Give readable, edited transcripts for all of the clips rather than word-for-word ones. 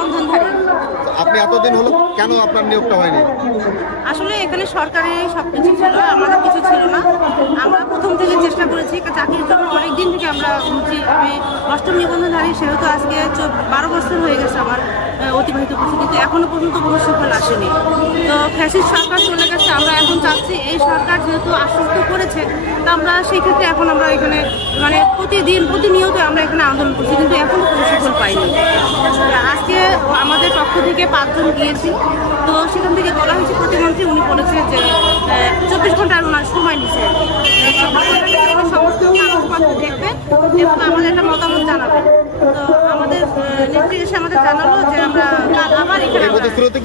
নিবন্ধনধারী। আপনি এতদিন হলো কেন আপনার নিয়োগটা হয়নি? আসলে এখানে সরকারি সবকিছু ছিল, আমাদের কিছু ছিল না। আমরা প্রথম থেকে চেষ্টা করেছি চাকরির জন্য, অনেক দিন থেকে আমরা বলছি। আমি অষ্টম নিবন্ধনধারী, সেহেতু আজকে 12 বছর হয়ে গেছে আমার অতিবাহিত করছি, কিন্তু এখনো পর্যন্ত কোনো সুফল আসেনি। তো ফ্যাসিস্ট সরকার চলে গেছে, আমরা এখন চাচ্ছি এই সরকার যেহেতু আশ্বস্ত করেছে, তা আমরা সেই ক্ষেত্রে এখন আমরা এখানে মানে প্রতিনিয়ত আমরা এখানে আন্দোলন করছি, কিন্তু এখনো কোনো সুফল পাইনি। আজকে আমাদের পক্ষ থেকে 5 জন গিয়েছি, তো সেখান থেকে বলা হয়েছে প্রতিমন্ত্রী উনি বলেছে যে 24 ঘন্টার ওনার সময় নিচ্ছে, সমস্ত কাগজপত্র দেখবেন এবং আমাদের একটা মতামত জানাবেন। তো আমাদের নেত্রী এসে আমাদের জানালো যে আমরা আবার এখানে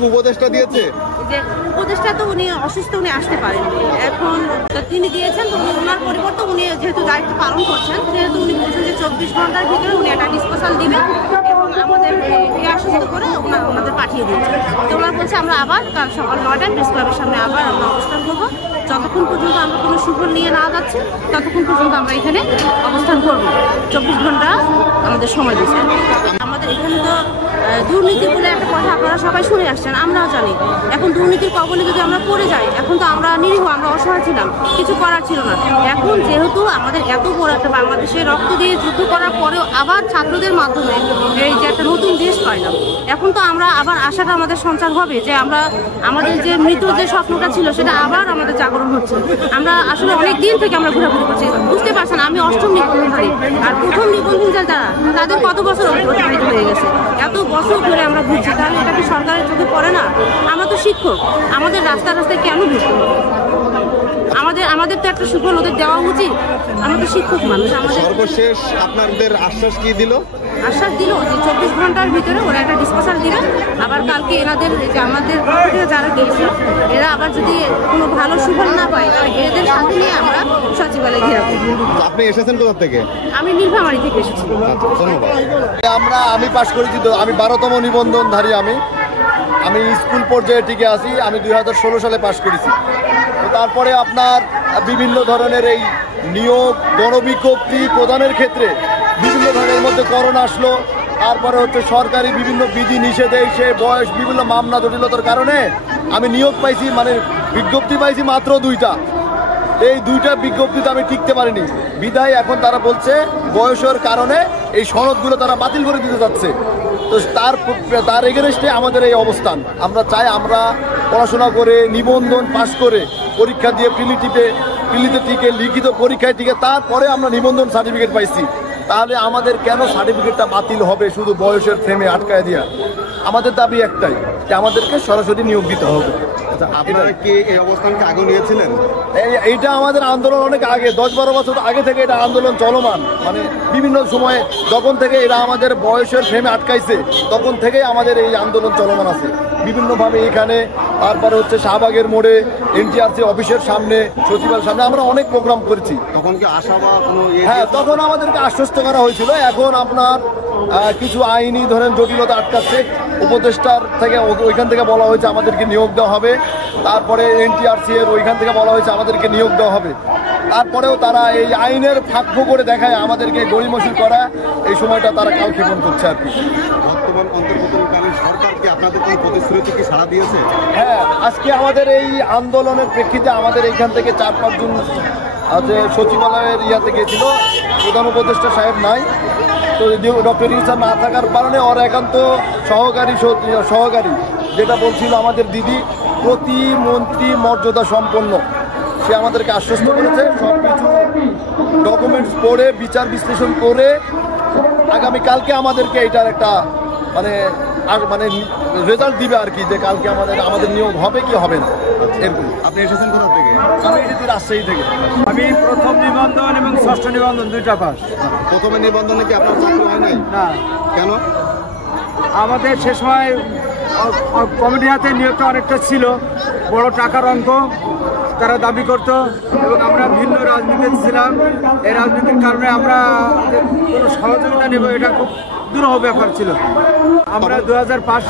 উপদেষ্টা দিয়েছে যে উপদেষ্টা তো উনি অসুস্থ, উনি আসতে পারেননি। এখন তিনি দিয়েছেন, তো ওনার পরিবর্তে উনি যেহেতু দায়িত্ব পালন করছেন, সেহেতু উনি বলছেন যে 24 ঘন্টার ভিতরে উনি একটা ডিসপোজাল দিবেন এবং আমাদের আশ্বস্ত করে ওনাদের পাঠিয়ে দিয়েছেন। তো ওনারা বলছে আমরা আবার কাল সকাল 9টায় প্রেস ক্লাবের সামনে আবার আমরা অবস্থান করবো। যতক্ষণ পর্যন্ত আমরা কোনো সুফল নিয়ে না যাচ্ছি ততক্ষণ পর্যন্ত আমরা এখানে অবস্থান করবো। 24 ঘন্টা আমাদের সময় দিচ্ছে। আমাদের এখানে তো দুর্নীতি বলে একটা কথা আপনারা সবাই শুনে আসছেন, আমরাও জানি। এখন দুর্নীতির কবলে যদি আমরা পড়ে যাই, এখন তো আমরা নিরীহ, আমরা অসহায় ছিলাম, কিছু করার ছিল না। এখন যেহেতু আমাদের এত বড় একটা বাংলাদেশে রক্ত দিয়ে যুদ্ধ করার পরেও আবার ছাত্রদের মাধ্যমে এই যে একটা নতুন দেশ পাইলাম, এখন তো আমরা আবার আশাটা আমাদের সঞ্চার হবে যে আমরা আমাদের যে মৃত যে স্বপ্নটা ছিল সেটা আবার আমাদের জাগরণ হচ্ছে। আমরা আসলে অনেক দিন থেকে আমরা ঘোরাঘুরি করছি, বুঝতে পারছেন। আমি অষ্টম নিবন্ধনধারী, আর প্রথম নিবন্ধন যারা তাদের কত বছর অতিবাহিত হয়ে গেছে, এত বছর ধরে আমরা ঘুরছি। তাহলে এটা কি সরকারের চোখে পড়ে না? আমরা তো শিক্ষক, আমাদের রাস্তায় কেন ঘুরতে হবে? আমাদের তো একটা সুফল ওদের দেওয়া উচিত। আমরা তো শিক্ষক মানুষ। আমাদের সর্বশেষ আপনাদের আশ্বাস কি দিল? আশ্বাস দিল যে 24 ঘন্টার ভিতরে ওরা একটা ডিসপোজাল দিবে। আবার কালকে এনাদের যে আমাদের যারা গিয়েছিল, এরা আবার যদি কোনো ভালো সুফল না পায় তাহলে এদের সাথে নিয়ে আমরা সচিবালয়ে ঘেরাবো। আপনি এসেছেন কোথা থেকে? আমি নীলফামারী থেকে এসেছি। ধন্যবাদ। আমি পাশ করেছি, তো আমি 12তম নিবন্ধনধারী। আমি স্কুল পর্যায়ে টিকে আছি। আমি 2016 সালে পাশ করেছি। তো তারপরে আপনার বিভিন্ন ধরনের এই নিয়োগ গণবিজ্ঞপ্তি প্রদানের ক্ষেত্রে বিভিন্ন ধরনের মধ্যে করোনা আসলো, তারপরে হচ্ছে সরকারি বিভিন্ন বিধি নিষেধে সে বয়স বিভিন্ন মামলা জটিলতার কারণে আমি নিয়োগ পাইছি, মানে বিজ্ঞপ্তি পাইছি মাত্র 2টা। এই 2টা বিজ্ঞপ্তিতে আমি টিকতে পারিনি বিধায় এখন তারা বলছে বয়সের কারণে এই সনদগুলো তারা বাতিল করে দিতে যাচ্ছে। তো তার এগেনস্টে আমাদের এই অবস্থান। আমরা চাই আমরা পড়াশোনা করে নিবন্ধন পাশ করে পরীক্ষা দিয়ে প্রিলিতে টিকে লিখিত পরীক্ষায় টিকে তারপরে আমরা নিবন্ধন সার্টিফিকেট পাইছি। তাহলে আমাদের কেন সার্টিফিকেটটা বাতিল হবে শুধু বয়সের ফ্রেমে আটকায় দিয়া? আমাদের দাবি একটাই যে আমাদেরকে সরাসরি নিয়োগ দিতে হবে। আপনারা কি এই অবস্থানকে আগে নিয়েছিলেন? এইটা আমাদের আন্দোলন অনেক আগে, 10-12 বছর আগে থেকে এটা আন্দোলন চলমান। মানে বিভিন্ন সময়ে যখন থেকে এরা আমাদের বয়সের ফ্রেমে আটকাইছে তখন থেকে আমাদের এই আন্দোলন চলমান আছে বিভিন্নভাবে। এখানে তারপরে হচ্ছে শাহবাগের মোড়ে, এনটিআরসি অফিসের সামনে, সচিবালয়ের সামনে আমরা অনেক প্রোগ্রাম করেছি। তখন কি আশা বা কোনো হ্যাঁ, তখন আমাদেরকে আশ্বস্ত করা হয়েছিল। এখন আপনার কিছু আইনি ধরেন জটিলতা আটকাচ্ছে। উপদেষ্টার থেকে ওইখান থেকে বলা হয়েছে আমাদেরকে নিয়োগ দেওয়া হবে, তারপরে এনটিআরসি এর ওইখান থেকে বলা হয়েছে আমাদেরকে নিয়োগ দেওয়া হবে। তারপরেও তারা এই আইনের ফাঁক করে দেখায় আমাদেরকে গড়িমসি করা, এই সময়টা তারা কালক্ষেপণ করছে আর কি। বর্তমান অন্তর্বর্তীকালীন সরকার কি আপনাদের কোনো প্রতিশ্রুতি কি সাড়া দিয়েছে? হ্যাঁ, আজকে আমাদের এই আন্দোলনের প্রেক্ষিতে আমাদের এইখান থেকে 4-5 জন সচিবালয়ের ইয়াতে গিয়েছিল। প্রধান উপদেষ্টা সাহেব নাই, তো ডক্টর ইউসুফ না থাকার কারণে ওর একান্ত সহকারী যেটা বলছিল আমাদের দিদি প্রতিমন্ত্রী মর্যাদা সম্পন্ন, সে আমাদেরকে আশ্বস্ত করেছে সব কিছু ডকুমেন্টস পড়ে বিচার বিশ্লেষণ করে আগামীকালকে আমাদেরকে এটার একটা মানে রেজাল্ট দিবে আর কি, যে কালকে আমাদের নিয়োগ হবে কি হবে না এরকম। আপনি এসেছেন কোথা থেকে? আমি এসেছি রাজশাহী থেকে। আমি প্রথম নিবন্ধন এবং ষষ্ঠ নিবন্ধন 2টা পাস। প্রথমে নিবন্ধনে কি আপনার চাকরি হয় নাই? না। কেন? আমাদের সে সময় কমিটির হাতে নিয়োগটা অনেকটা ছিল, বড় টাকার অঙ্ক তারা দাবি করত এবং আমরা ভিন্ন রাজনীতিতে ছিলাম। এই রাজনীতির কারণে আমরা কোনো সহযোগিতা নেব এটা খুব দুরূহ ব্যাপার ছিল। আমরা 2005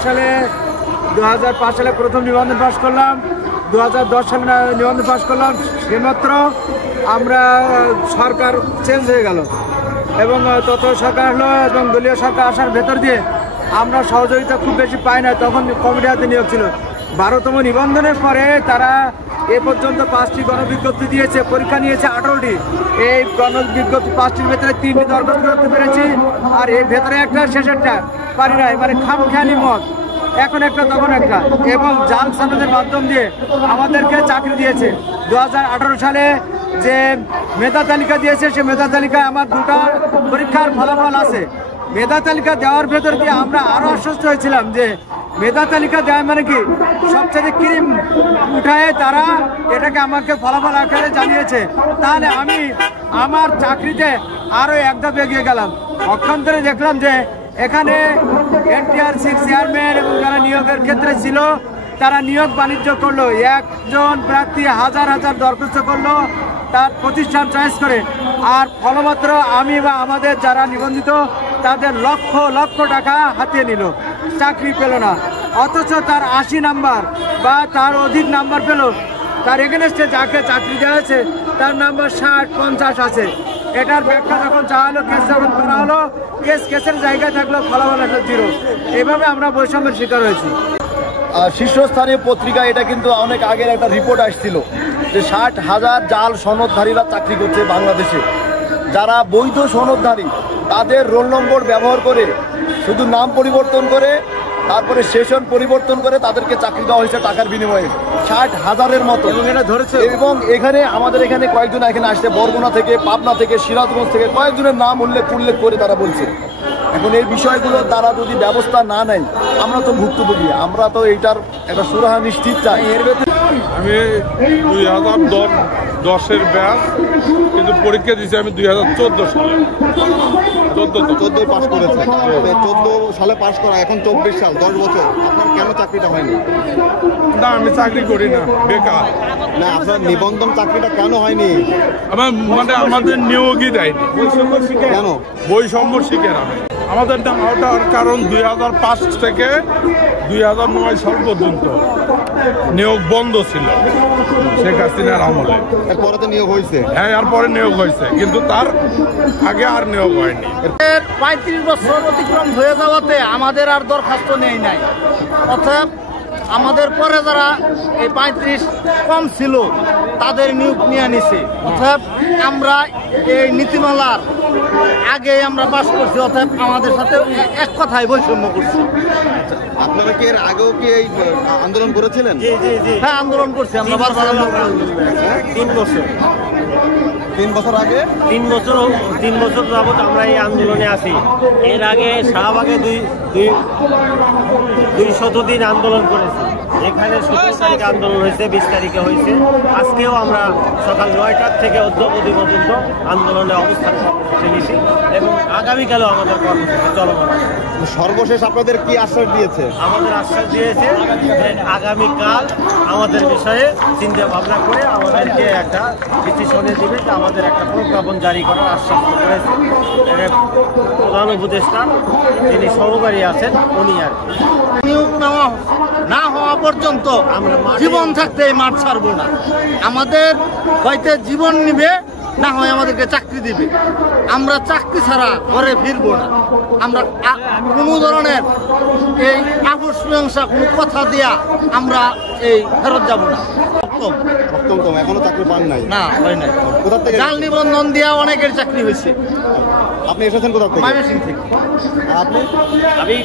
সালে প্রথম নিবন্ধন পাস করলাম, 2010 সালে নিবন্ধন পাস করলাম। সেমাত্র আমরা সরকার চেঞ্জ হয়ে গেল এবং তত সরকার হলো এবং দলীয় সরকার আসার ভেতর দিয়ে আমরা সহযোগিতা খুব বেশি পাই না, তখন কমিটি হাতে নিয়োগ ছিল। 12তম নিবন্ধনের পরে তারা এ পর্যন্ত 5টি গণবিজ্ঞপ্তি দিয়েছে, পরীক্ষা নিয়েছে 18টি। এই গণবিজ্ঞপ্তি 5টির ভেতরে 3টি দরখাস্ত করতে পেরেছি, আর এর ভেতরে একটা শেষেরটা পারি নাই, মানে খামখেয়ালি মত, এখন একটা তখন একটা, এবং জাল সনদের মাধ্যম দিয়ে আমাদেরকে চাকরি দিয়েছে। 2018 সালে যে মেধা তালিকা দিয়েছে, সে মেধা তালিকায় আমার 2টা পরীক্ষার ফলাফল আছে। মেধা তালিকা দেওয়ার ভেতর দিয়ে আমরা আরো আশ্বস্ত হয়েছিলাম যে মেধা তালিকা দেওয়া মানে কি সবচেয়ে ক্রিম উঠায় তারা এটাকে আমাকে ফলাফল আকারে জানিয়েছে, তাহলে আমি আমার চাকরিতে আরো এক ধাপ এগিয়ে গেলাম। পক্ষান্তরে দেখলাম যে এখানে NTRC চেয়ারম্যান এবং যারা নিয়োগের ক্ষেত্রে ছিল তারা নিয়োগ বাণিজ্য করলো, একজন প্রার্থী হাজার হাজার দরখাস্ত করলো তার প্রতিষ্ঠান চয়েস করে, আর ফলমাত্র আমি বা আমাদের যারা নিবন্ধিত তাদের লক্ষ লক্ষ টাকা হাতিয়ে নিল, চাকরি পেল না। অথচ তার 80 নাম্বার বা তার অধিক নাম্বার পেল, তার এগেনস্টে যাকে চাকরি দেওয়া হয়েছে তার নাম্বার 60-50 আছে। এটার ব্যাখ্যা যখন চাওয়া হলো, কেস যখন করা হলো, কেসের জায়গায় থাকলো, ফলাফল একটা 0। এইভাবে আমরা বৈষম্যের শিকার হয়েছি। শীর্ষস্থানীয় পত্রিকা এটা কিন্তু অনেক আগের একটা রিপোর্ট আসছিল যে 60,000 জাল সনদধারীরা চাকরি করছে বাংলাদেশে। যারা বৈধ সনদধারী তাদের রোল নম্বর ব্যবহার করে শুধু নাম পরিবর্তন করে তারপরে সেশন পরিবর্তন করে তাদেরকে চাকরি দেওয়া হয়েছে টাকার বিনিময়ে 60,000-এর মতো। এবং এখানে আমাদের এখানে কয়েকজন এখানে আসছে বরগুনা থেকে, পাবনা থেকে, সিরাজগঞ্জ থেকে, কয়েকজনের নাম উল্লেখ করে তারা বলছে। এখন এই বিষয়গুলো তারা যদি ব্যবস্থা না নেয়, আমরা তো ভুক্তভোগী, আমরা তো এইটার একটা সুরাহা নিশ্চিত চাই। এর ভেতরে আমি 2010-এর ব্যাচ, কিন্তু পরীক্ষা দিয়েছি আমি 2014 সালে। 14 পাস করেছে, 14 সালে পাস করা, এখন 24 সাল, 10 বছর। আপনার কেন চাকরিটা হয়নি? না, আমি চাকরি করি না, বেকার। না, আপনার নিবন্ধন চাকরিটা কেন হয়নি? আমাদের নিয়োগই দেয়নি। কেন? বৈষম্য শিকার আমি। আমাদের না হওয়ার কারণ 2005 থেকে 2009 সাল পর্যন্ত নিয়োগ বন্ধ ছিল শেখ হাসিনার আমলে। এরপরে তো নিয়োগ হয়েছে। হ্যাঁ, এরপরে নিয়োগ হয়েছে, কিন্তু তার আগে আর নিয়োগ হয়নি। 35 বছর অতিক্রম হয়ে যাওয়াতে আমাদের আর দরখাস্ত নেই নাই, অর্থাৎ আমাদের পরে যারা এই 35 কম ছিল তাদের নিয়োগ নিয়ে নিছে, অর্থাৎ আমরা এই নীতিমালার আগে আমরা পাস করছি, অর্থাৎ আমাদের সাথে এক কথায় বৈষম্য করছি। আপনারা কি এর আগেও কি এই আন্দোলন করেছিলেন? হ্যাঁ, আন্দোলন করছি আমরা বারবার। 3 বছর আগে 3 বছর যাবত আমরা এই আন্দোলনে আছি। এর আগে শাহবাগে 200 দিন আন্দোলন করেছি। এখানে 17 তারিখে আন্দোলন হয়েছে, 20 তারিখে হয়েছে। আজকেও আমরা সকাল 9টার থেকে অদ্যাবধি পর্যন্ত আন্দোলনে অবস্থান নিয়েছি এবং আগামীকালও আমাদের কর্মসূচি চলমান আছে। সর্বশেষ আপনাদের কি আশ্বাস দিয়েছে? আমাদের আশ্বাস দিয়েছে যে আগামীকাল আমাদের বিষয়ে চিন্তা ভাবনা করে আমাদেরকে একটা ডিসিশনে দিবে, যে আমাদের একটা প্রজ্ঞাপন জারি করার আশ্বাস করেছে। প্রধান উপদেষ্টা যিনি সহকারী আছেন উনি আর নিয়োগ না হওয়া পর্যন্ত আমরা জীবন থাকতে এই মাঠ ছাড়বো না। আমাদের হয়তো জীবন নিবে, না হয় আমাদেরকে চাকরি দিবে। আমরা চাকরি ছাড়া ঘরে ফিরবো না। আমরা কোনো ধরনের এই আপোষ মীমাংসা কোনো কথা দিয়া আমরা এই ফেরত যাব না। এখনো চাকরি পান নাই? না, হয় নাই। কোথা থেকে? জাল নিবন্ধন দিয়া অনেকের চাকরি হয়েছে। আপনি এসেছেন কোথা থেকে? ময়মনসিংহ থেকে। আপনি? আমি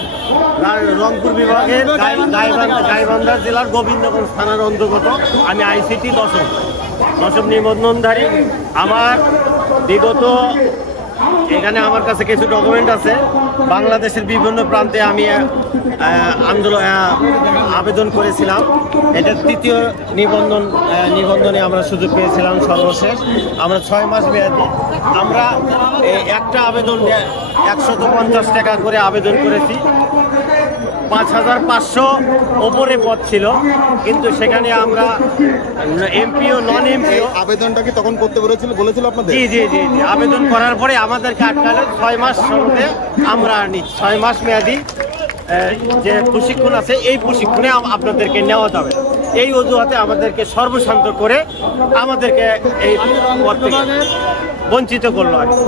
রংপুর বিভাগের গাইবান্ধা জেলার গোবিন্দগঞ্জ থানার অন্তর্গত। আমি ICT দশম নিবন্ধনধারী। আমার বিগত এখানে আমার কাছে কিছু ডকুমেন্ট আছে। বাংলাদেশের বিভিন্ন প্রান্তে আমি আবেদন করেছিলাম। এটা 3য় নিবন্ধনে আমরা সুযোগ পেয়েছিলাম। সর্বশেষ আমরা 6 মাস মেয়াদি আমরা একটা আবেদন 150 টাকা করে আবেদন করেছি। 5500 ওপরে পদ ছিল, কিন্তু সেখানে আমরা এমপিও নন এমপিও। আবেদনটা কি তখন করতে বলেছিল আপনাদের? জি, আবেদন করার পরে আমাদেরকে আটকালে 6 মাস শুরুতে আমরা 6 মাস মেয়াদি যে প্রশিক্ষণ আছে, এই প্রশিক্ষণে আপনাদেরকে নেওয়া যাবে। এই অজুহাতে আমাদেরকে সর্বশান্ত করে আমাদেরকে এই পদ থেকে বঞ্চিত করলো আর কি।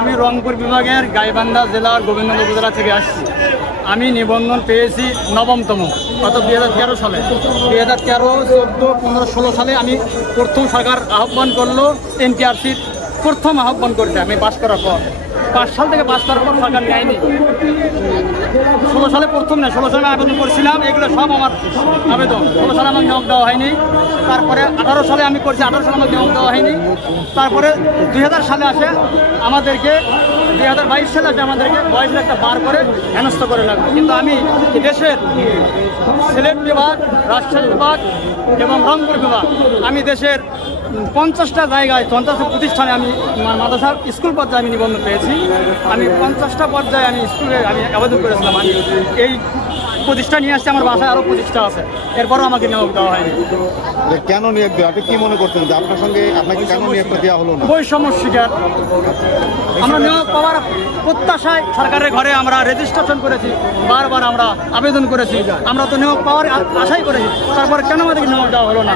আমি রংপুর বিভাগের গাইবান্ধা জেলার গোবিন্দগঞ্জ উপজেলা থেকে আসছি। আমি নিবন্ধন পেয়েছি 9তম, অর্থাৎ 2013 সালে। 2013, 14, 15, 16 সালে আমি প্রথম সরকার আহ্বান করলো এনটিআরসির প্রথম আহ্বান করেছে আমি পাস করার পর। 5 সাল থেকে পাস করার পর সরকার নেয়নি। 16 সালে প্রথম নেই, 16 সালে আবেদন করেছিলাম, এগুলো সব আমার আবেদন। 16 সালে আমাকে নিয়োগ দেওয়া হয়নি। তারপরে 18 সালে আমি করছি, 18 সালে আমাকে নিয়োগ দেওয়া হয়নি। তারপরে 2000 সালে আসে আমাদেরকে, 2022 সালে আসে আমাদেরকে বয়সের একটা বার করে হেনস্থ করে লাগবে। কিন্তু আমি দেশের সিলেট বিভাগ, রাজশাহী বিভাগ এবং রংপুর বিভাগ, আমি দেশের 50টা জায়গায়, 50টা প্রতিষ্ঠানে আমি মাদ্রাসা স্কুল পর্যায়ে আমি নিবন্ধন পেয়েছি। আমি 50টা পর্যায়ে আমি স্কুলে আমি আবেদন করেছিলাম। আমি এই প্রতিষ্ঠান নিয়ে আসছি, আমার বাসায় আরও প্রতিষ্ঠা আছে, এরপরও আমাকে নিয়োগ দেওয়া হয়নি। কেন নিয়োগ দেওয়া? আপনি কি মনে করছেন যে আপনাকে কেন নিয়োগটা দেওয়া হলো না? বৈষম্য শিকার। আমরা নিয়োগ পাওয়ার প্রত্যাশায় সরকারের ঘরে আমরা রেজিস্ট্রেশন করেছি, বারবার আমরা আবেদন করেছি, আমরা তো নিয়োগ পাওয়ার আশাই করেছি। তারপরে কেন আমাদেরকে নিয়োগ দেওয়া হলো না?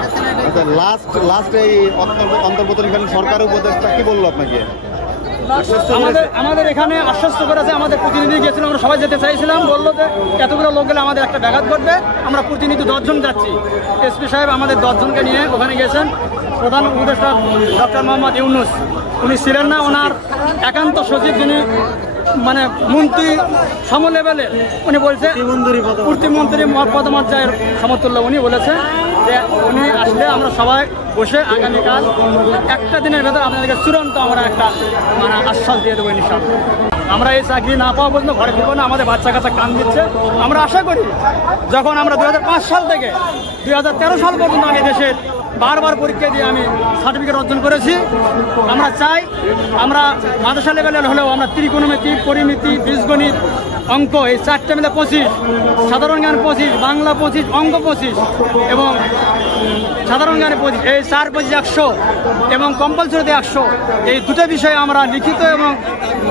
লাস্ট এই অন্তর্বর্তীকালীন সরকার উপদেষ্টা কি বললো আপনাকে? আমাদের এখানে আশ্বস্ত করেছে, আমাদের প্রতিনিধি গিয়েছিল, আমরা সবাই যেতে চাইছিলাম, বললো যে এতগুলো লোক গেলে আমাদের একটা ব্যাঘাত ঘটবে, আমরা প্রতিনিধি 10 জন যাচ্ছি। এসপি সাহেব আমাদের 10 জনকে নিয়ে ওখানে গেছেন। প্রধান উপদেষ্টা ডক্টর মোহাম্মদ ইউনুস উনি ছিলেন না, ওনার একান্ত সচিব যিনি মানে মন্ত্রী সম লেভেলে, উনি বলছে প্রতিমন্ত্রী পদমর্যায়ের সমতুল্য, উনি বলেছেন যে উনি আসলে আমরা সবাই বসে আগামীকাল একটা দিনের ভেতর আপনাদেরকে চূড়ান্ত আমরা একটা মানে আশ্বাস দিয়ে দেবো ইনশাআল্লাহ। আমরা এই চাকরি না পাওয়া পর্যন্ত ঘরে ফিরবো না, আমাদের বাচ্চা কাচ্চা কান দিচ্ছে। আমরা আশা করি যখন আমরা 2005 সাল থেকে 2013 সাল পর্যন্ত আমি দেশের বারবার পরীক্ষা দিয়ে আমি সার্টিফিকেট অর্জন করেছি, আমরা চাই আমরা মাদ্রাসা লেভেলের হলেও আমরা ত্রিকোণমিতি, পরিমিতি, বীজগণিত, অঙ্ক এই 4টে মিলে 25, সাধারণ জ্ঞান 25, বাংলা 25, অঙ্ক 25 এবং সাধারণ জ্ঞানে 25, এই 4, 25, 100 এবং কম্পালসরিতে 100, এই দুটো বিষয়ে আমরা লিখিত এবং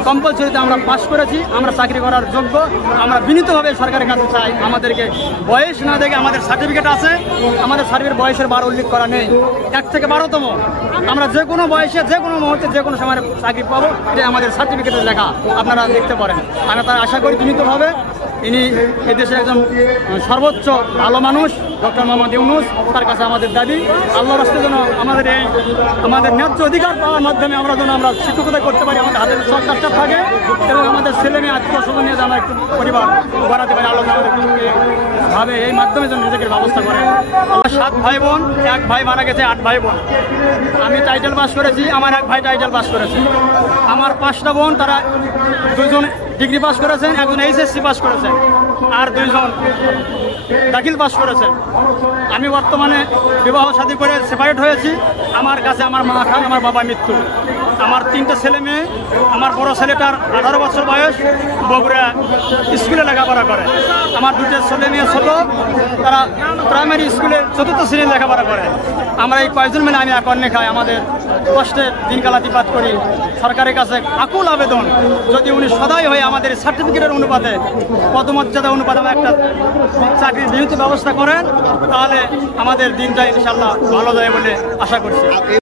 কম্পালসরিতে আমরা পাস করেছি। আমরা চাকরি করার যোগ্য। আমরা বিনীতভাবে সরকারের কাছে চাই আমাদেরকে বয়স না দেখে, আমাদের সার্টিফিকেট আছে, আমাদের সার্টিফিকেট বয়সের বার উল্লেখ করা নেই, 1 থেকে 12তম। আমরা যে কোনো বয়সে, যে কোনো মুহূর্তে, যে কোনো সময় চাকরি পাবো, এটা আমাদের সার্টিফিকেটের লেখা, আপনারা দেখতে পারেন। আমরা তাই আশা করি বিনীতভাবে, ইনি এদেশে একজন সর্বোচ্চ ভালো মানুষ ডক্টর মোহাম্মদ ইউনুস, তার কাছে আমাদের দাবি আল্লাহ রাস্তায় যেন আমাদের ন্যায্য অধিকার পাওয়ার মাধ্যমে আমরা যেন আমরা শিক্ষকতা করতে পারি, আমাদের হাতে সরকারটা থাকে এবং আমাদের ছেলে মেয়ে আত্মীয়-স্বজন নিয়ে যেন একটু পরিবার গড়াতে পারি। আল্লাহ ভাবে এই মাধ্যমে যেন নিজেকে ব্যবস্থা করে। আমরা 7 ভাই বোন, 1 ভাই মারা গেছে, 8 ভাই বোন। আমি টাইটেল পাস করেছি, আমার 1 ভাই টাইটেল পাস করেছে। আমার 5টা বোন, তারা 2 জন ডিগ্রি পাস করেছেন, একজন এইচএসসি পাস করেছেন, আর 2 জন দাখিল পাস করেছেন। আমি বর্তমানে বিবাহ শাদী করে সেপারেট হয়েছি। আমার কাছে আমার মা খান, আমার বাবা মৃত্যু। আমার 3টে ছেলে মেয়ে। আমার বড় ছেলেটার 18 বছর বয়স, বগুড়া স্কুলে লেখাপড়া করে। আমার 2টে ছেলে মেয়ে ছোট, তারা প্রাইমারি স্কুলে 4র্থ শ্রেণী লেখাপড়া করে। আমরা এই কয়েকজন মিলে আমি এক অন্যে খাই, আমাদের কষ্টে দিনকাল অতিবাহিত করি। সরকারের কাছে আকুল আবেদন, যদি উনি সদাই হয়ে আমাদের সার্টিফিকেটের অনুপাতে, পদমর্যাদা অনুপাতে একটা চাকরির নিয়মিত ব্যবস্থা করেন, তাহলে আমাদের দিনটা ইনশাআল্লাহ ভালো যায় বলে আশা করছি।